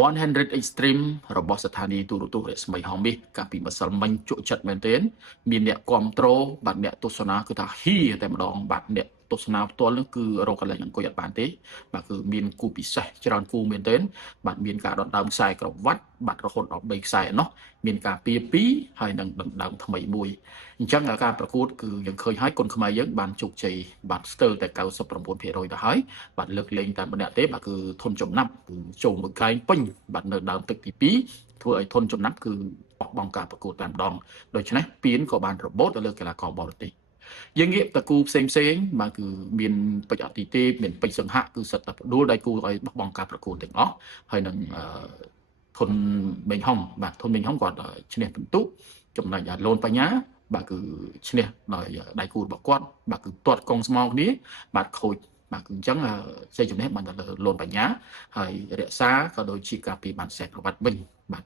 100 Extreme របស់ស្ថានីយទូរទស្សន៍រស្មីហងមាសកាលពីម្សិលមិញជក់ចិត្តមែនទែនមានអ្នកគ្រប់គ្រងបាទអ្នកទស្សនាគឺថាហ៊ីតែម្ដងបាទអ្នកទស្សនាផ្ទាល់នោះគឺរកកន្លែងអង្គុយអត់បានទេបាទគឺមានគូពិសេសច្រើនគូមែនទែនបាទមានការដណ្ដើមខ្សែក្រវ៉ាត់បាទរហូតដល់3ខ្សែនោះមានការពៀ2ហើយនឹងដណ្ដើមថ្មីមួយអញ្ចឹងការប្រកួតគឺយើងឃើញហើយគុនខ្មែរយើងបានជោគជ័យបាទស្ទើរតែ 99% ទៅហើយបាទលើកលែងតែម្នាក់ទេបាទគឺធនចំណាប់គឺចូលមួយកែងពេញបាទនៅដើមទឹកទី2ធ្វើឲ្យធនចំណាប់គឺបោះបង់ការប្រកួតតែម្ដងដូច្នេះពៀនក៏បានរបូតទៅលើកីឡាករបរទេសយើងងាកតគូផ្សេងបាទគឺមានពេជ្រអតិទេពមានពេជ្រសង្ហៈគឺសិតតែផ្ដួលដៃគូឲ្យបោះបង់ការប្រកួតទាំងអស់ហើយនឹងធនមេងហុងបាទធនមេងហុងគាត់ឈ្នះពិន្ទុចំណែកលូនបញ្ញាបាទគឺឈ្នះដោយដៃគូរបស់គាត់បាទគឺទាត់កងស្មោគ្នាបាទខូចបាទគឺអញ្ចឹងជ័យជំនះបានទៅលើលូនបញ្ញាហើយរក្សាក៏ដូចជាការពីបានសេះប្រវត្តិវិញបាទ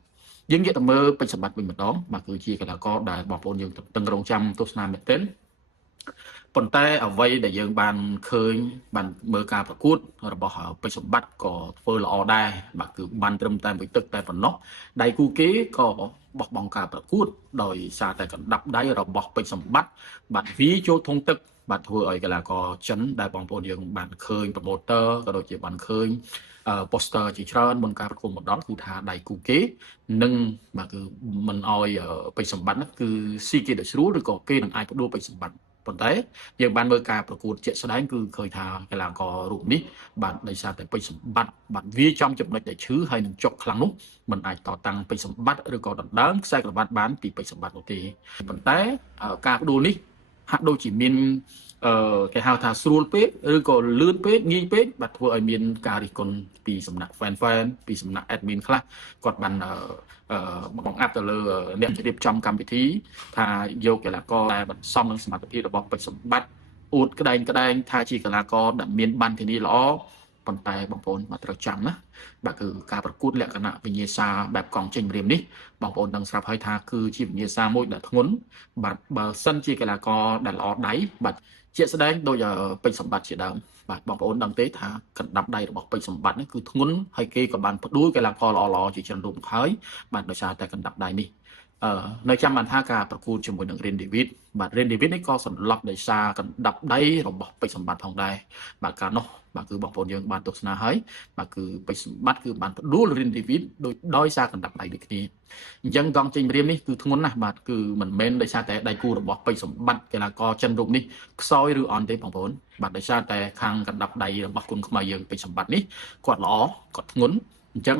យើងងាកទៅមើលពេជ្រសម្បត្តិវិញម្ដងបាទគឺជាកីឡាករដែលបងប្អូនយើងតឹងរង់ចាំទស្សនាមែនទែនប៉ុន្តែអ្វីដែលយើងបានឃើញបានមើលការប្រកួតរបស់ពេជ្រសម្បត្តិក៏ធ្វើល្អដែរបាទគឺបានត្រឹមតែមួយទឹកតែប៉ុណ្ណោះដៃគូគេក៏បោះបង់ការប្រកួតដោយសារតែកណ្ដាប់ដៃរបស់ពេជ្រសម្បត្តិបាទវាចូលធុងទឹកបាទធ្វើឲ្យកីឡាករចិនដែលបងប្អូនយើងបានឃើញ promoter ក៏ដូចជាបានឃើញposter ជាច្រើនមុនការប្រកួតមកដល់គឺថាដៃគូគេនឹងបាទគឺមិនអោយពេជ្រសម្បត្តិនោះគឺស៊ីគេដោយស្រួលឬក៏គេនឹងអាចផ្ដួលពេជ្រសម្បត្តិប៉ុន្តែយើងបានមើលការប្រកួតជាក់ស្ដែងគឺឃើញថាកីឡាកររូបនេះបាទដោយសារតែពេជ្រសម្បត្តិបាទវាចំចំណុចដែលឈឺហើយនឹងចុកខ្លាំងនោះមិនអាចតតាំងពេជ្រសម្បត្តិឬក៏ដណ្ដើមខ្សែក្រវ៉ាត់បានពីពេជ្រសម្បត្តិនោះទេប៉ុន្តែការផ្ដួលនេះហាក់ដូចជាមានគេហៅថាស្រួលពេកឬក៏លឿនពេកងាយពេកបាទធ្វើឲ្យមានការរិះគន់ពីសំណាក់ fan ពីសំណាក់ admin ខ្លះគាត់បានបង្អាប់ទៅលើអ្នករៀបចំកម្មវិធីថាយកកីឡាករដែលបន្សំនឹងសមត្ថភាពរបស់ពេជ្រសម្បត្តិអួតក្តែងថាជាកីឡាករដែលមានបានធានាល្អប៉ុន្តែបងប្អូនបាទត្រូវចាំណាបាទគឺការប្រកួតលក្ខណៈវិញ្ញាសាបែបកង់ចេញរៀមនេះបងប្អូនដឹងស្រាប់ហើយថាគឺជាវិញ្ញាសាមួយដែលធ្ងន់បាទបើសិនជាកីឡាករដែលល្អដៃបាទជាក់ស្ដែងដោយពេជ្រសម្បត្តិជាដើមបាទបងប្អូនដឹងទេថាកណ្ដាប់ដៃរបស់ពេជ្រសម្បត្តិនេះគឺធ្ងន់ហើយគេក៏បានផ្ដួលកីឡាករល្អៗជាច្រើនរូបមកហើយបាទដោយសារតែកណ្ដាប់ដៃនេះនៅចាំបានថាការប្រកួតជាមួយនឹង Ren David បាទ Ren David នេះក៏សន្លប់ដោយសារកណ្ដាប់ដៃរបស់ពេជ្រសម្បត្តិផងដែរបាទកាលនោះបាទគឺបងប្អូនយើងបានទស្សនាហើយបាទគឺពេជ្រសម្បត្តិគឺបានផ្ដួល Ren David ដោយសារកណ្ដាប់ដៃដូចគ្នាអញ្ចឹងកង់ចេញរៀមនេះគឺធ្ងន់ណាស់បាទគឺមិនមែនដោយសារតែដៃគូរបស់ពេជ្រសម្បត្តិកីឡាករចិនរូបនេះខ្សោយឬអន់ទេបងប្អូនបាទដោយសារតែខាងកណ្ដាប់ដៃរបស់គុនខ្មែរយើងពេជ្រសម្បត្តិនេះគាត់ល្អគាត់ធ្ងន់អញ្ចឹង